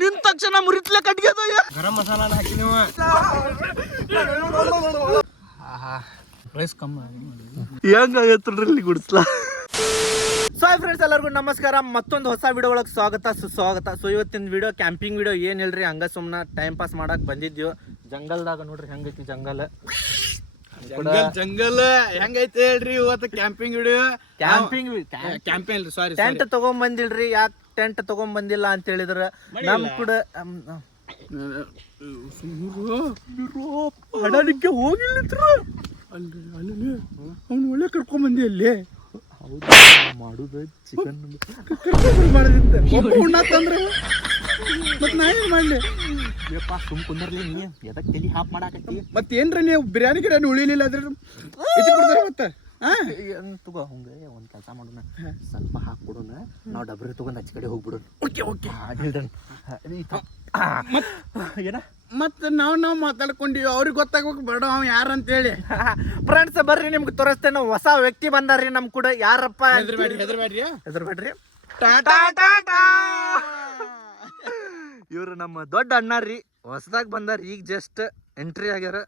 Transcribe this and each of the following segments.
ನಿಂತ ತಕ್ಷಣ ಮುರಿತ್ಲೆ ಕಟ್ಗೆದ ಗರಂ ಮಸಾಲ ಹಾಕಿ ನೀವು. ಕಮ್ಮಿ ಹೆಂಗಾಗತ್ರಿ ಇಲ್ಲಿ ಗುಡಿಸ್ಲಾ? ಸೊ ಫ್ರೆಂಡ್ಸ್ ಎಲ್ಲರಿಗೂ ನಮಸ್ಕಾರ. ಮತ್ತೊಂದು ಹೊಸ ವಿಡಿಯೋ ಒಳಗೆ ಸ್ವಾಗತ ಸುಸ್ವಾಗತ. ಸೊ ಇವತ್ತಿನ ವಿಡಿಯೋ ಕ್ಯಾಂಪಿಂಗ್ ವಿಡಿಯೋ ಏನ್ ಹೇಳ್ರಿ ಹಂಗ ಸುಮ್ಮನೆ ಟೈಮ್ ಪಾಸ್ ಮಾಡಕ್ ಬಂದಿದ್ವಿ. ಜಂಗಲ್ದಾಗ ನೋಡ್ರಿ ಹೆಂಗೈತಿ ಜಂಗಲ್. ಜಂಗಲ್ ಜಂಗಲ್ ಹೆಂಗೈತೆ ಹೇಳ್ರಿ ಇವತ್ತು ಕ್ಯಾಂಪಿಂಗ್ ವಿಡಿಯೋ ಕ್ಯಾಂಪಿಂಗ್ ಕ್ಯಾಂಪಿಂಗ್ ಸಾರಿ ಟೆಂಟ್ ತಗೊಂಡ್ ಬಂದಿಲ್ರಿ ಯಾಕೆ ಟೆಂಟ್ ತಗೊಂಡ್ ಬಂದಿಲ್ಲ ಅಂತ ಹೇಳಿದ್ರೆ ನಮ್ ಕೂಡ ಹಡಲಿಕ್ಕೆ ಹೋಗಿಲ್ಲ ಅವ್ನು ಒಳ್ಳೆ ಕರ್ಕೊಂಡ್ ಬಂದಿ ಅಲ್ಲಿ ಮಾಡುದ ಚಿಕನ್ ಮಾಡಿದಂತೆ ಉಣ್ಣತ್ತಂದ್ರ ಮತ್ ನಾ ಏನ್ ಮಾಡ್ಲಿ? ಸುಮ್ ಕುಂದರ್ಲಿ ನೀ. ಎದಕ್ ತಲಿ ಹಾಪ್ ಮಾಡಾಕತ್ತಿ? ಮತ್ ಏನ್ರ ನೀವು? ಬಿರಿಯಾನಿ ಗಿರಿಯಾನಿ ಉಳಿಲಿಲ್ಲ ಅದ್ರ ಮತ್ತೆ ಮತ್ತ? ತಗೋ ಹಂಗ ಒಂದ್ ಕೆಲಸ ಮಾಡೋಣ. ಸ್ವಲ್ಪ ಹಾಕ್ಬಿಡೋಣ. ನಾವು ಡಬ್ರಿ ತಗೊಂಡ್ ಹಚ್ಚ ಕಡೆ ಹೋಗ್ಬಿಡೋಣ. Okay okay. ಏನ? ಮತ್ ನಾವ್ ನಾವ್ ಮಾತಾಡ್ಕೊಂಡಿವಿ. ಅವ್ರಿಗೆ ಗೊತ್ತಾಗ್ಬೇಕು ಬೇಡ ಅವ್ ಯಾರಂತ ಹೇಳಿ ಫ್ರೆಂಡ್ಸ್ ಬರ್ರಿ ನಿಮ್ಗೆ ತೋರಿಸ್ತೇನೆ. ಹೊಸ ವ್ಯಕ್ತಿ ಬಂದಾರ್ರಿ ನಮ್ ಕೂಡ. ಯಾರಪ್ಪ ಹೆದರ್ಬೇಡ್ರಿ ಹೆದರ್ಬೇಡ್ರಿ ಹೆದರ್ಬೇಡ್ರಿ ಟಾಟಾ ಟಾಟಾ ಇವ್ರು ನಮ್ಮ ದೊಡ್ಡ ಅಣ್ಣಾರ್ರಿ. ಹೊಸದಾಗಿ ಬಂದಾರ. ಈಗ ಜಸ್ಟ್ ಎಂಟ್ರಿ ಆಗ್ಯಾರ.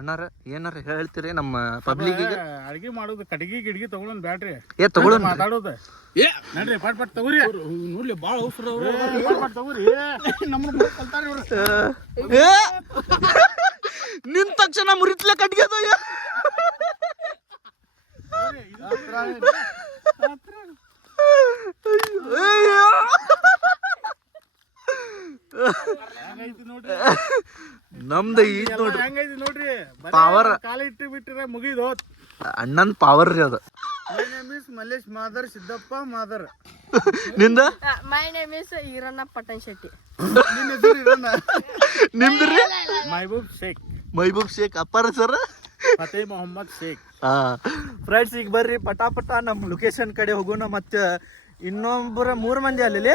ಅಣ್ಣಾರ ಏನಾರ ಹೇಳ್ತೀರಿ ನಮ್ಮ ಪಬ್ಲಿಕ್ ಅಡಿಗೆ ಮಾಡೋದು ಕಡಿಗೆ ಗಿಡಿಗೆ ತಗೊಳೋನ್ ಬ್ಯಾಡ್ರಿ. ಏ ತಗೊಳ್ಳೋಣ ಮಾತಾಡೋದು. ಏ! ನಡ್ರಿ ಪಟ್ ಪಟ್ ತಗೋರಿ. ನೋಡ್ಲಿ ಬಾಳ ಅವಸರ ಪಟ್ ಪಟ್ ತಗೋರಿ. ನಮ್ಮ ಕಲ್ತಾರ ಇವ್ರು. ನಿಂತ ತಕ್ಷಣ ಮುರಿತ್ಲೆ ಕಟ್ಗೆ ನೋಡ್ರಿ. ನಮ್ದು ಈದ್ ನೋಡ್ರಿ ಹೆಂಗೈತಿ ನೋಡ್ರಿ ಬರೇ Power. ಕಾಲ ಇಟ್ಟು ಬಿಟ್ಟಿರ ಮುಗಿದು ಅಣ್ಣನ್ ಪವರ್ ರೀ ಅದು. ಮಿಸ್ ಮಲ್ಲೇಶ್ ಮಾದರ್ ಸಿದ್ದಪ್ಪ ಮಾದರ್. ನಿಂದ? My name is Iranna Pattan Shetty. ನಿನ್ನ ಹೆಸರು ಇರೋಣ ನಿಮ್ದ್ರಿ ಮೈಬೂಬ್ ಶೇಖ್. ಮೈಬೂಬ್ ಶೇಖ್ ಅಪ್ಪಾರ ಸರ್? ಫತೇ ಮೊಹಮ್ಮದ್ ಶೇಖ್. ಹಾ. ಫ್ರೆಂಡ್ಸ್ ಈಗ ಬರ್ರಿ ಪಟಾಪಟ ನಮ್ಮ ಲೊಕೇಶನ್ ಕಡೆ ಹೋಗೋಣ ಮತ್ತೆ ಇನ್ನೊಬ್ಬರ ಮೂರು ಮಂದಿ ಅಲ್ಲಿ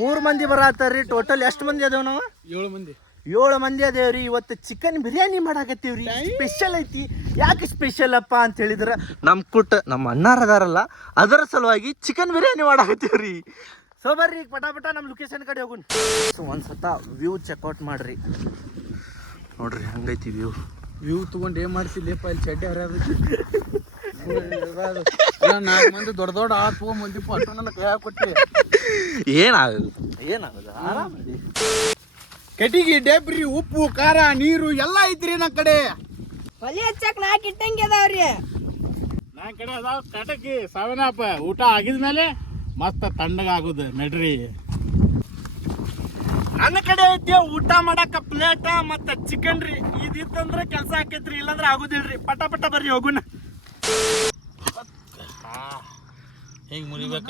ಮೂರು ಮಂದಿ ಬರತ್ತಾರ್ರಿ ಟೋಟಲ್ ಎಷ್ಟು ಮಂದಿ ಅದಾವ ನಾವು? ಏಳು ಮಂದಿ. ಏಳು ಮಂದಿ ಅದೇವ್ರಿ ಇವತ್ತು ಚಿಕನ್ ಬಿರಿಯಾನಿ ಮಾಡಾಕತ್ತೀವ್ರಿ. ಸ್ಪೆಷಲ್ ಐತಿ. ಯಾಕೆ ಸ್ಪೆಷಲ್ ಅಪ್ಪ ಅಂತ ಹೇಳಿದ್ರ ನಮ್ ಕುಟ್ ನಮ್ಮ ಅಣ್ಣಾರ ಅದಾರಲ್ಲ ಅದರ ಸಲುವಾಗಿ ಚಿಕನ್ ಬಿರಿಯಾನಿ ಮಾಡಾಕತ್ತೀವ್ರಿ. ಸೊ ಬರ್ರಿ ಈಗ ಪಟಾ ಪಟ ನಮ್ಮ ಲೊಕೇಶನ್ ಕಡೆ ಹೋಗೋಣ ಸೊ ಒಂದ್ಸತ ವ್ಯೂ ಚೆಕ್ಔಟ್ ಮಾಡ್ರಿ. ನೋಡ್ರಿ ಹಂಗೈತಿ ವ್ಯೂ ವ್ಯೂ ತಗೊಂಡು ಏನ್ ಮಾಡ್ತಿಲ್ಲಪ್ಪ ಇಲ್ಲಿ ಚಡ್ಡಿ ಹರಿಯೋದು. ನಾಲ್ಕು ಮಂದಿ ದೊಡ್ಡ ದೊಡ್ಡ ಮಂದಿ ಕೈ ಕೊಟ್ಟಿ ಏನಾಗಲ್ಲ. ಏನಾಗಲ್ಲ ಆರಾಮದಿ ಕಟಿಗೆ ಡೇಬ್ರಿ ಉಪ್ಪು ಖಾರ ನೀರು ಎಲ್ಲ ಐತ್ರಿ ನಾ ಕಡೆ. ಒಲೆ ಹಚ್ಚಕ್ ನಾಲ್ಕು ಇಟ್ಟಂಗೆ ಅದಾವ್ರಿ. ನಾ ಕಡೆ ಅದಾವ ಕಟಕಿ ಸವೆನಪ್ಪ ಊಟ ಆಗಿದ್ಮೇಲೆ ಮಸ್ತ್ ತಣ್ಣಗಾಗುದ ನಡ್ರಿ. ನನ್ನ ಕಡೆ ಐತಿ ಊಟ ಮಾಡಾಕ ಪ್ಲೇಟ ಮತ್ತ ಚಿಕನ್ ರೀ. ಇದಿತ್ತಂದ್ರ ಕೆಲಸ ಆಕೈತ್ರಿ ಇಲ್ಲಾಂದ್ರ ಆಗುದಿಲ್ರಿ. ಪಟ ಪಟ ಬರ್ರಿ ಹೋಗುನ. ಹಿಂಗ್ ಮುರಿಬೇಕ.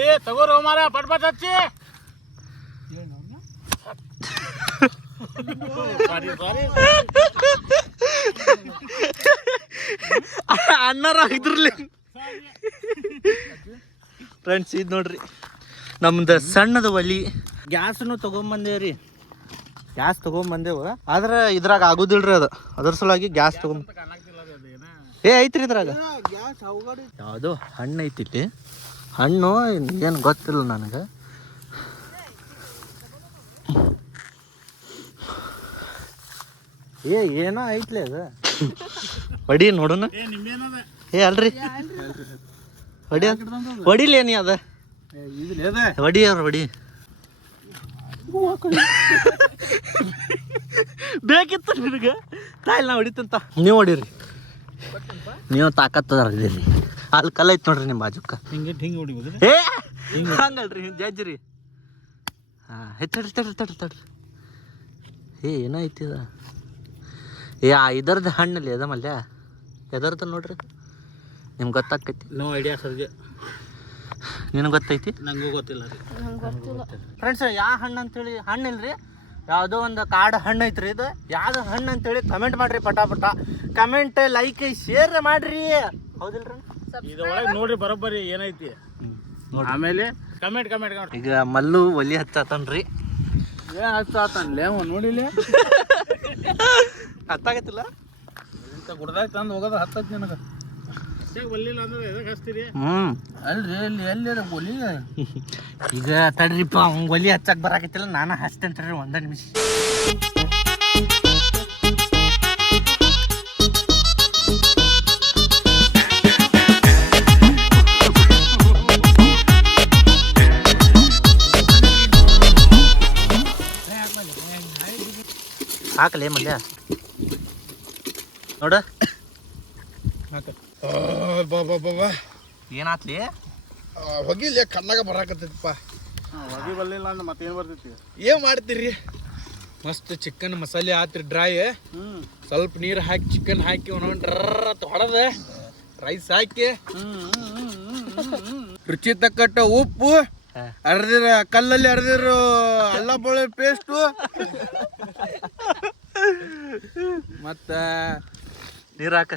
ಏ ತಗೋರೋ ಮಾರ ಪಟ್ ಪಟ್ ಹಚ್ಚಿ ಸಾರಿ ಸಾರಿ ಅಣ್ಣಾರ ಇದ್ರಲ್ಲಿ ಫ್ರೆಂಡ್ಸ್ ಇದು ನೋಡ್ರಿ. ನಮ್ದು ಸಣ್ಣದ ಒಲಿ. ಗ್ಯಾಸ್ನು ತಗೊಂಬಂದೇವ್ರಿ. ಗ್ಯಾಸ್ ತಗೊಂಬಂದೇವು. ಆದ್ರೆ ಇದ್ರಾಗ ಆಗುದಿಲ್ರಿ ಅದು. ಅದ್ರ ಸಲುವಾಗಿ ಗ್ಯಾಸ್ ತೊಗೊಂಬ ಏ ಐತ್ರಿ ಇದ್ರಾಗ. ಯಾವುದೋ ಹಣ್ಣು ಐತಿ ಇಲ್ಲಿ. ಹಣ್ಣು ಏನು ಗೊತ್ತಿಲ್ಲ ನನಗೆ. ಏ ಏನೋ ಐತ್ಲೆ ಅದು. ಹೊಡಿ ನೋಡೋಣ ಏ ನಿಮ್ಮೇನದ? ಏ ಅಲ್ರಿ. ಹೊಡಿ ಹೊಡಿಲೇನಿ ನೀ ಅದ? ಹೊಡಿ ಅವ್ರ ಹೊಡಿ. ಬೇಕಿತ್ತು ನಿನಗೆ? ತಾಯಿಲ್ ನಾ ಹೊಡಿತಂತ ನೀವು ಹೊಡೀರಿ. ನೀವು ತಾಕತ್ತದಾರಿದ್ದೀರಿ ಅಲ್ಲಿ ಕಲ್ಲ ಐತ್ ನೋಡ್ರಿ ನಿಮ್ಮ ಬಾಜುಕ್ಕ. ಹಿಂಗೆ ಹಿಂಗೆ ಹೊಡಿಬೋದು? ಏ ಹಂಗಲ್ರಿ ಜಜ್ರಿ ಹಾಂ ಹೆಚ್ಚಡ್ರಿ ತಡ್ರಿ ತಡ್ರಿ ತಡ್ರಿ ಏ ಏನೋ ಐತಿ ಆ ಇದರ್ದು ಹಣ್ಣಲ್ಲಿ ಅದ ಮಲ್ಯ ಎದರ್ದ ನೋಡ್ರಿ. ನಿಮ್ಗೆ ಗೊತ್ತಾಕೈತಿ ನೋ ಐಡಿಯಾ ಸರ್ಗೆ. ನಿನಗೆ ಗೊತ್ತೈತಿ? ನಂಗೂ ಗೊತ್ತಿಲ್ಲ ಫ್ರೆಂಡ್ಸ್ ಯಾವ ಹಣ್ಣು ಅಂತೇಳಿ ಹಣ್ಣು ಇಲ್ರಿ? ಯಾವುದೋ ಒಂದು ಕಾಡು ಹಣ್ಣು ಐತ್ರಿ ಇದು. ಯಾವ್ದು ಹಣ್ಣು ಅಂತೇಳಿ ಕಮೆಂಟ್ ಮಾಡ್ರಿ ಪಟ ಪಟ ಕಮೆಂಟ್ ಲೈಕ್ ಶೇರ್ ಮಾಡ್ರಿ. ಹೌದಿಲ್ರಿ? ಇದೊಳಗೆ ನೋಡ್ರಿ ಬರೋಬ್ಬರಿ ಏನೈತಿ. ಆಮೇಲೆ ಕಮೆಂಟ್ ಕಮೆಂಟ್ ಕಮೆಂಟ್ ಈಗ ಮಲ್ಲು ಒಲಿ ಹತ್ತಾತನ್ರಿ ಏನ್ ಹಚ್ಚಾತನ್ಲೇ ಅವ ನೋಡಿಲ್ಲ ಅತ್ತಾಗತ್ತಿಲ್ಲ ಇಂಥ ಗುಡ್ದಾಗ ತಂದು ಹೋಗೋದು ಹತ್ತತ್ತು ನಿನಗೆ ಬರ್ಲಿಲ್ಲ ಅಂದ್ರೆ ಎದಕ್ಕೆ ಹಚ್ತೀರಿ? ಹ್ಮ್. ಅಲ್ರಿ ಅಲ್ಲಿ ಎಲ್ಲಿ ಒಲಿ? ಈಗ ತಡ್ರಿಪ್ಪ ಅವ್ನ್ ಒಲಿ ಹಚ್ಚಕ್ ಬರಾಕತ್ತಿಲ್ಲ ನಾನು ಹಚ್ತೇನೆ ತಡ್ರಿ ಒಂದ ನಿಮಿಷ. ಹಾಕಲೇ ಮಲ್ಯ ನೋಡ. ಬಾ ಬಾ ಬಾ ಬಾ. ಏನಾತ್ಲಿ? ಹೋಗಿಲ್ಲ ಕಣ್ಣಾಗ ಬರಾಕತ್ತಿತ್ತಪ್ಪ ಹೊಗಿ ಬರ್ಲಿಲ್ಲ ಅಂದ್ರೆ ಮತ್ತೇನು ಬರ್ತೈತಿ? ಏನು ಮಾಡ್ತೀರಿ? ಮಸ್ತ್ ಚಿಕನ್ ಮಸಾಲೆ ಆತ್ರಿ ಡ್ರೈ ಹ್ಮ್. ಸ್ವಲ್ಪ ನೀರು ಹಾಕಿ ಚಿಕನ್ ಹಾಕಿ ಒಂದೊಂದು ಹೊಡೆದ ರೈಸ್ ಹಾಕಿ. ರುಚಿ ತಕ್ಕಟ್ಟ ಉಪ್ಪು ಹಾ. ಅರ್ದಿರ ಕಲ್ಲಲ್ಲಿ ಅರ್ದಿರೋ ಅಲ್ಲ ಬಳ್ಳಿ ಪೇಸ್ಟು ಮತ್ತ ನೀರ್ ಹಾಕ.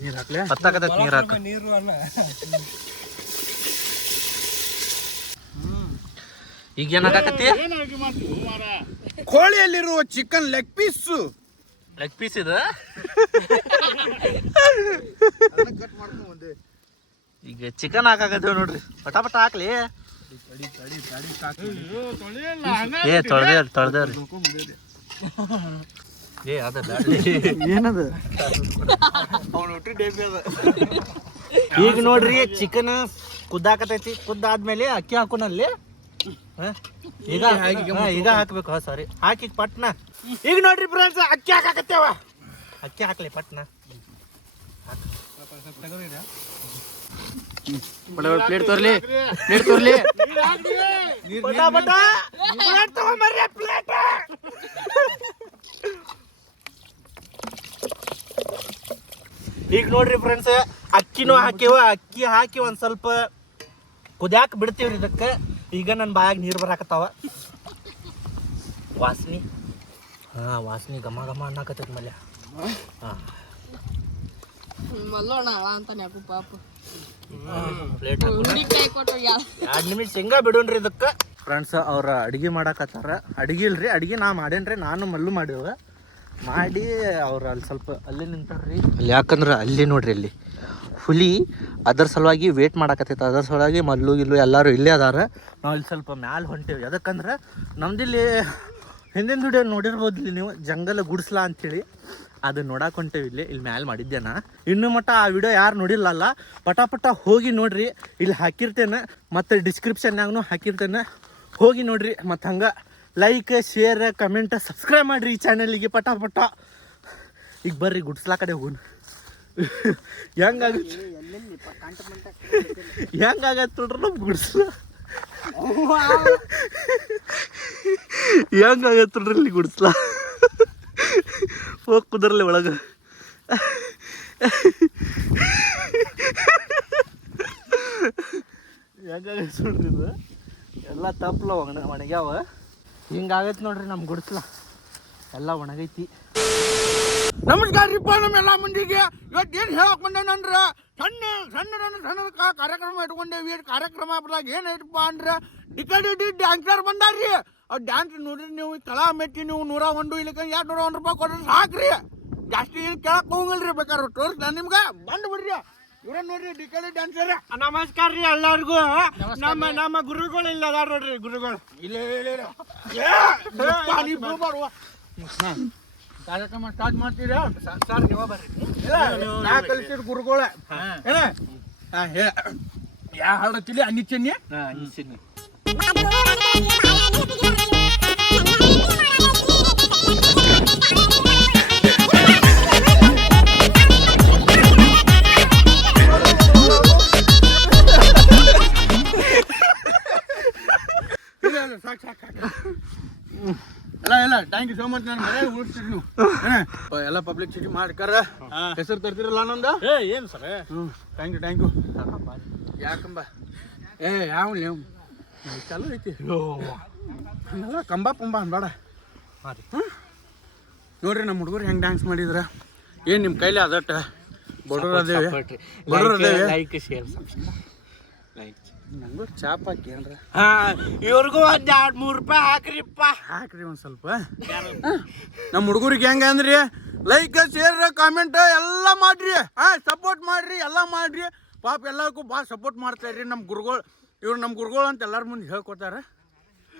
ನೀರ್ ಹಾಕ್ಲೆ? ಹತ್ತಾಕತೈತಿ ನೀರ್ ಹಾಕ. ನೀರು ಅಲ್ಲ. ಈಗ ಏನು ಅಡುಗೆ ಮಾರ ಕೋಳಿಯಲ್ಲಿರುವ chicken leg piece leg piece ಇದು? ಈಗ ಚಿಕನ್ ಹಾಕಾಕತ್ತೀವಿ ನೋಡ್ರಿ. ಪಟಾಪಟ ಪಟ ಹಾಕ್ಲಿ. ಏ ತೊಳ್ದೇ ತೊಳ್ದೇವ್ರಿ ಏ ಅದ ಏನದ? ಈಗ ನೋಡ್ರಿ ಚಿಕನ್ ಕುದ್ದಾಕತೈತಿ. ಕುದ್ದಾದ್ಮೇಲೆ ಅಕ್ಕಿ ಹಾಕೋನಲ್ಲಿ ಹ? ಈಗ ಹಾ, ಈಗ ಹಾಕ್ಬೇಕು ಸಾರಿ ಹಾಕಿ ಪಟ್ನ. ಈಗ ನೋಡ್ರಿ ಫ್ರೆಂಡ್ಸ್ ಅಕ್ಕಿ ಹಾಕಾಕತ್ತೇವ. ಅಕ್ಕಿ ಹಾಕ್ಲಿ ಪಟ್ನ. ಪ್ಲೇಟ್ ತೋರ್ಲಿ ಪ್ಲೇಟ್ ತೋರ್ಲಿ. ಪ್ಲೇಟ್ ಪ್ಲೇಟ್ ಈಗ ನೋಡ್ರಿ ಫ್ರೆಂಡ್ಸ್ ಅಕ್ಕಿನೂ ಹಾಕಿವ ಅಕ್ಕಿ ಹಾಕಿ ಒಂದ್ ಸ್ವಲ್ಪ ಕುದ್ಯಾಕ ಬಿಡ್ತೀವ್ರಿ ಇದಕ್ಕೆ. ಈಗ ನನ್ನ ಬಾಯಾಗ ನೀರು ಬರಾಕತ್ತಾವ. ವಾಸನಿ. ಹಾ ವಾಸನಿ ಘಮ ಘಮ ಅನ್ನಕತ್ತೈತಿ ಮಲ್ಯ. ಹಾ. ಮಲ್ಲೋಣ ಅಂತ ಅಂತಾನೆ ಯಾಕು ಪಾಪ. ಎರಡು ನಿಮಿಷ ಹಿಂಗ ಬಿಡೋಣ್ರಿ ಇದಕ್ಕೆ. ಫ್ರೆಂಡ್ಸ್ ಅವ್ರ ಅಡಿಗೆ ಮಾಡಾಕತ್ತಾರ. ಅಡಿಗೆ ಇಲ್ರಿ ಅಡಿಗೆ ನಾ ಮಾಡೇನ್ರಿ ನಾನು ಮಲ್ಲು ಮಾಡಿವ ಮಾಡಿ ಅವ್ರು ಅಲ್ಲಿ ಸ್ವಲ್ಪ ಅಲ್ಲೇ ನಿಂತಾರ್ರಿ. ಅಲ್ಲಿ ಯಾಕಂದ್ರೆ ಅಲ್ಲಿ ನೋಡ್ರಿ ಅಲ್ಲಿ. ಹುಲಿ ಅದ್ರ ಸಲುವಾಗಿ ವೇಟ್ ಮಾಡಾಕತ್ತೈತೆ. ಅದ್ರ ಸಲುವಾಗಿ ಮಲ್ಲು ಗಿಲ್ಲು ಎಲ್ಲರೂ ಇಲ್ಲೇ ಅದಾರ. ನಾವು ಇಲ್ಲಿ ಸ್ವಲ್ಪ ಮ್ಯಾಲೆ ಹೊಂಟೇವಿ ಯಾಕಂದ್ರೆ ನಮ್ದಿಲ್ಲಿ ಹಿಂದಿನ ದುಡಿಯೋ ನೋಡಿರ್ಬೋದು ನೀವು? ಜಂಗಲ್ ಗುಡಿಸ್ಲಾ ಅಂತೇಳಿ. ಅದು ನೋಡಕ್ ಹೊಂಟೇವಿ ಇಲ್ಲಿ. ಇಲ್ಲಿ ಮ್ಯಾಲೆ ಮಾಡಿದ್ದೆ ನಾ? ಇನ್ನೂ ಮಟ್ಟ ಆ ವಿಡಿಯೋ ಯಾರು ನೋಡಿಲ್ಲಲ್ಲ ಪಟ ಪಟ ಹೋಗಿ ನೋಡ್ರಿ. ಇಲ್ಲಿ ಹಾಕಿರ್ತೇನೆ. ಮತ್ತು ಡಿಸ್ಕ್ರಿಪ್ಷನ್ನಾಗೂ ಹಾಕಿರ್ತೇನೆ. ಹೋಗಿ ನೋಡ್ರಿ. ಮತ್ತು ಹಂಗೆ ಲೈಕ್ ಶೇರ್ ಕಮೆಂಟ್ ಸಬ್ಸ್ಕ್ರೈಬ್ ಮಾಡಿರಿ ಈ ಚಾನಲಿಗೆ ಪಟ ಪಟ ಈಗ ಬರ್ರಿ, ಗುಡ್ಸ್ಲಾ ಕಡೆ ಹೋಗೋಣ. ಹೆಂಗಾಗತ್ತೆ? ಹೆಂಗಾಗತ್ತೆ ನೋಡ್ರಿ ನಮ್ಮ ಗುಡ್ಸ್ಲ ಹೆಂಗಾಗತ್ತೆ ನೋಡ್ರಿ ಇಲ್ಲಿ ಗುಡಿಸ್ಲ. ಹೋಗಿ ಕುದರ್ಲಿ ಒಳಗೆ. ಹೆಂಗಾಗತ್ತೆ ನೋಡ್ರಿ ಇದು. ಎಲ್ಲ ತಪ್ಪಲ ಒಣ ಒಣಗ್ಯಾವ. ಹಿಂಗಾಗತ್ತೆ ನೋಡ್ರಿ ನಮ್ಮ ಗುಡ್ಸ್ಲ. ಎಲ್ಲ ಒಣಗೈತಿ. ನಮಸ್ಕಾರ ರೀಪ್ಪ ನಮ್ಮೆಲ್ಲ ಮಂದಿಗೆ. ಇವತ್ತು ಏನು ಹೇಳಕ್ ಬಂದೇನಂದ್ರ ಸಣ್ಣ ಸಣ್ಣ ಸಣ್ಣ ಕಾರ್ಯಕ್ರಮ ಇಟ್ಕೊಂಡೇವಿ. ಕಾರ್ಯಕ್ರಮ ಏನು ಏನೈತಪ್ಪ ಅಂದ್ರೆ, ಡಿಕಡಿ ಡಿ ಡ್ಯಾನ್ಸರ್ ಬಂದಾರ್ರಿ. ಅವ್ರು ಡ್ಯಾನ್ಸ್ ನೋಡ್ರಿ ನೀವು ಕಲಾ ಮೆಚ್ಚಿ ನೀವು ನೂರ ಒಂದು ಇಲ್ಲಕ ಎರಡು ನೂರ ಒಂದು ರೂಪಾಯಿ ಕೊಡ್ರಿ ಸಾಕ್ರಿ. ಜಾಸ್ತಿ ಏನು ಕೇಳಕ್ ಹೋಗಲ್ರಿ ಬೇಕಾದ್ರೆ ತೋರಿಸ್ ನಾನು ನಿಮ್ಗೆ ಬಂದು ಬಿಡ್ರಿ. ಇವ್ರ ನೋಡ್ರಿ ಡಿಕಲಿ ಡ್ಯಾನ್ಸರ್ ನಮಸ್ಕಾರ ರೀ ಎಲ್ಲರಿಗೂ. ನಮ್ಮ ನಮ್ಮ ಗುರುಗಳು ಇಲ್ಲ ಅದಾರ ನೋಡ್ರಿ ಗುರುಗಳು. ಇಲ್ಲ ಇಲ್ಲ ಬಿಡ್ಬಾರ್ದು. ಕಾರ್ಯಕ್ರಮ ಸ್ಟಾರ್ಟ್ ಮಾಡ್ತೀರಾ? ಸರ್ ನೀವು ಬರ್ರಿ. ನಾ ಕಲಿಸಿದ ಗುರುಗಳ. ಏನ ಹಾ ಹೇಳ ಯಾ ಹಾಡು ಹಚ್ಚಿಲಿ ಅನ್ನಿಚ್ಚನ್ನಿ ಥ್ಯಾಂಕ್ ಯು ಸೋ ಮಚ್ ನಾನು ಮನೆ ಉಳಿಸ್ತೀರಿ ನೀವು. ಎಲ್ಲ ಪಬ್ಲಿಸಿಟಿ ಮಾಡ್ಕಾರ. ಹೆಸರು ತರ್ತಿರಲ್ಲ ನಂದು? ಏ ಏನು sir? Thank you thank you ಯಾಕಂಬ? ಏ ಯಾವ ನೀವು? ಚಲೋ ಐತಿ. ಹಂಗಲ್ಲ ಕಂಬ ಪಂಬ ಅನ್ಬೇಡ. ನೋಡ್ರಿ ನಮ್ಮ ಹುಡುಗರು ಹೆಂಗೆ ಡ್ಯಾನ್ಸ್ ಮಾಡಿದ್ರ. ಏನು ನಿಮ್ಮ ಕೈಲಿ ಅದಟ್ಟ? ಬಡವ್ರು ಅದೇವಿ. ಬಡವ್ರು ಅದೇವಿ. ಲೈಕ್ ಶೇರ್ ಲೈಕ್ ನಂಗೂ ಚಾಪ್ ಹಾಕಿ ಏನ್ರ ಹಾ ಇವ್ರಿಗೂ ಒಂದ್ ಎರಡ್ ಮೂರ್ ರೂಪಾಯಿ ಹಾಕ್ರಿಪ್ಪ. ಹಾಕ್ರಿ ಒಂದು ಸ್ವಲ್ಪ. ನಮ್ಮ ಹುಡುಗರಿಗೆ ಹೆಂಗ ಅಂದ್ರಿ? ಲೈಕ್ ಶೇರ್ ಕಾಮೆಂಟ್ ಎಲ್ಲ ಮಾಡ್ರಿ. ಹಾ ಸಪೋರ್ಟ್ ಮಾಡ್ರಿ ಎಲ್ಲ ಮಾಡ್ರಿ. ಪಾಪ ಎಲ್ಲರಿಗೂ ಭಾಳ ಸಪೋರ್ಟ್ ಮಾಡ್ತಾ ಇರ್ರಿ ನಮ್ಮ ಗುರುಗಳು. ಇವ್ರು ನಮ್ಮ ಗುರುಗಳು ಅಂತ ಎಲ್ಲರ ಮುಂದೆ ಹೇಳ್ಕೊತಾರೆ.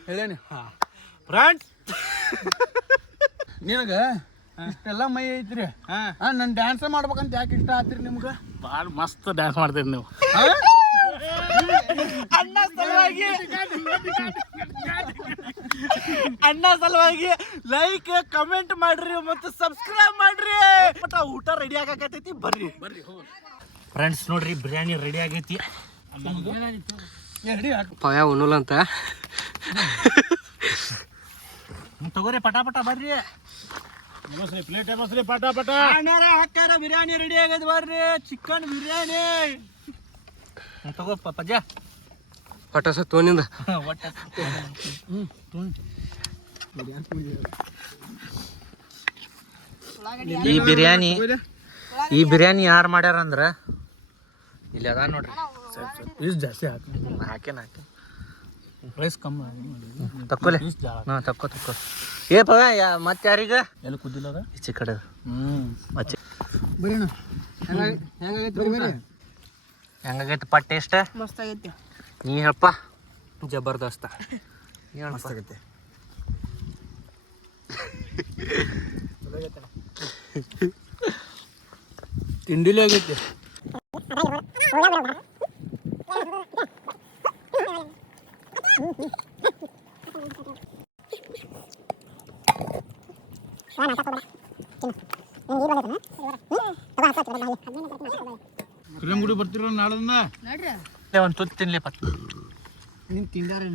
ಹೇಳೇನಿ? ಹಾಂ. ಫ್ರೆಂಡ್ಸ್ ನಿನಗೆ ಇಷ್ಟೆಲ್ಲ ಮೈ ಐತ್ರಿ? ಹಾಂ. ನನ್ನ ಡ್ಯಾನ್ಸ್ ಮಾಡ್ಬೇಕಂತ ಯಾಕೆ ಇಷ್ಟ ಆತ್ರಿ ನಿಮ್ಗೆ? ಭಾಳ ಮಸ್ತ್ ಡ್ಯಾನ್ಸ್ ಮಾಡ್ತೀರಿ ನೀವು. ಅಣ್ಣ ಸಲುವಾಗಿ ಅಣ್ಣ ಸಲುವಾಗಿ ಲೈಕ್ ಕಮೆಂಟ್ ಮಾಡ್ರಿ ಮತ್ತು ಸಬ್ಸ್ಕ್ರೈಬ್ ಮಾಡ್ರಿ. ಮತ್ತೆ ಊಟ ರೆಡಿ ಆಗಾಕತೈತಿ ಬರ್ರಿ. ಬರ್ರಿ ಫ್ರೆಂಡ್ಸ್ ನೋಡ್ರಿ ಬಿರಿಯಾನಿ ರೆಡಿ ಆಗೈತಿ. ಪಯ ಉಣ್ಣಲ್ಲ ಅಂತ. ತಗೋರಿ ಪಟ ಪಟ ಬರ್ರಿ. ನಮಸ್ತೆ ಪ್ಲೇಟ್ ನಮಸ್ತೆ ಪಟ ಪಟ. ಅಣ್ಣಾರ ಹಾಕ್ಯಾರ ಬಿರಿಯಾನಿ ರೆಡಿ ಆಗೈತಿ ಬರ್ರಿ. ಚಿಕನ್ ಬಿರಿಯಾನಿ. ಹ್ಮ್, ತಗೋ ಪ- ಪಜ್ಜ ಪಟಾಸ ತೋನಿಂದ ಒಟ್ಟ ಈ ಬಿರಿಯಾನಿ ಈ ಬಿರಿಯಾನಿ ಯಾರು ಮಾಡ್ಯಾರ ಅಂದ್ರ ಇಲ್ಲಿ ಅದ ನೋಡ್ರಿ. ಪೀಸ್ ಜಾಸ್ತಿ ಹಾಕಿ. ಹಾಕೇನ ಹಾಕಿ ಪ್ರೈಸ್ ಕಮ್ಮಿ ತಕ್ಕೊಲೆ. ಹಾ ತಕ್ಕೋ ತಕ್ಕೋ. ಏ ಪವ ಯಾ ಮತ್ತೆ ಯಾರೀಗ? ಎಲ್ಲಿ ಕುದ್ದಿಲ್ಲದ ಈಚೆ ಕಡೆ ಹ್ಞೂ ಆಚೆ ಬರೀಣ ಹೆಂಗಾಗೈತೆ ಹೆಂಗಾಗೈತೆ ಪಟ್ ಟೇಸ್ಟ್ ಮಸ್ತ್ ಆಗೈತಿ ನೀ ಹೇಳಪ್ಪ ಜಬರ್ದಸ್ತ. ನೀ ಹೇಳಪ್ಪ ತಿಂಡಿಲಿ ಆಗೈತಿ. ಗುಡಿ ಬರ್ತಿರೋ ನಡ್ರಿ. ಒಂದು ತುತ್ತು ತಿನ್ಲಿ ಪತ್. ನೀನು ತಿಂದಾರೆ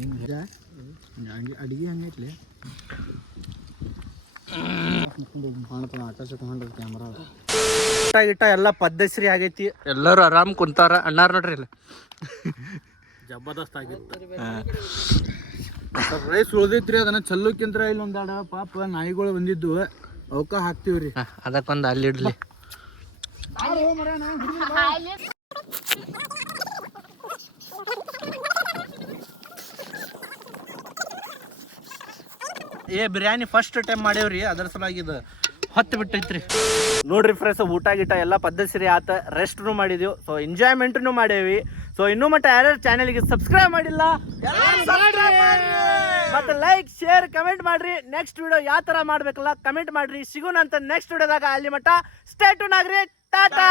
ನಿಮ್ಗೆ ಅಡಿಗೆ ಹಂಗೈತ್ಲಿ ಇಟ್ಟ ಗಿಟ ಎಲ್ಲ ಪದ್ದಶ್ರೀ ಆಗೈತಿ. ಎಲ್ಲರೂ ಆರಾಮ್ ಕುಂತಾರ. ಅಣ್ಣಾರ ನೋಡ್ರಿ ಇಲ್ಲ. ಜಬರ್ದಸ್ತ್ ಆಗಿತ್ತು. ರೈಸ್ ಉಳ್ದೈತ್ರಿ ಅದನ್ನ ಚಲ್ಲೋಕ್ಕಿಂತ ಇಲ್ಲೊಂದಾಡ ಪಾಪ ನಾಯಿಗಳು ಬಂದಿದ್ದು ಅವಕ್ಕ ಹಾಕ್ತಿವ್ರಿ. ಅದಕ್ಕೊಂದು ಅಲ್ಲಿ ಇಡ್ಲಿ. ಏ ಬಿರಿಯಾನಿ ಫಸ್ಟ್ ಟೈಮ್ ಮಾಡೇವ್ರಿ ಅದ್ರ ಸಲುವಾಗಿ ಇದು ಹೊತ್ತು ಬಿಟ್ಟೈತ್ರಿ. ನೋಡ್ರಿ ಫ್ರೆಂಡ್ಸ್ ಊಟ ಗೀಟ ಎಲ್ಲ ಪದ್ಧತಿ ಆತ ರೆಸ್ಟ್ನು ಮಾಡಿದೆವು. ಸೊ ಎಂಜಾಯ್ಮೆಂಟ್ನು ಮಾಡೇವಿ ಸೊ ಇನ್ನೂ ಮಟ್ಟ ಯಾರ್ಯಾರು ಚಾನೆಲ್ಗೆ ಸಬ್ಸ್ಕ್ರೈಬ್ ಮಾಡಿಲ್ಲ ಮತ್ತೆ ಲೈಕ್ ಶೇರ್ ಕಮೆಂಟ್ ಮಾಡ್ರಿ. ನೆಕ್ಸ್ಟ್ ವಿಡಿಯೋ ಯಾವ ತರ ಮಾಡ್ಬೇಕಲ್ಲ ಕಮೆಂಟ್ ಮಾಡ್ರಿ. ಸಿಗೋಣ ಅಂತ ನೆಕ್ಸ್ಟ್ ವಿಡಿಯೋದಾಗ ಅಲ್ಲಿ ಮಟ್ಟ ಸ್ಟೇಟು ನಾಗ್ರಿ ಟಾಟಾ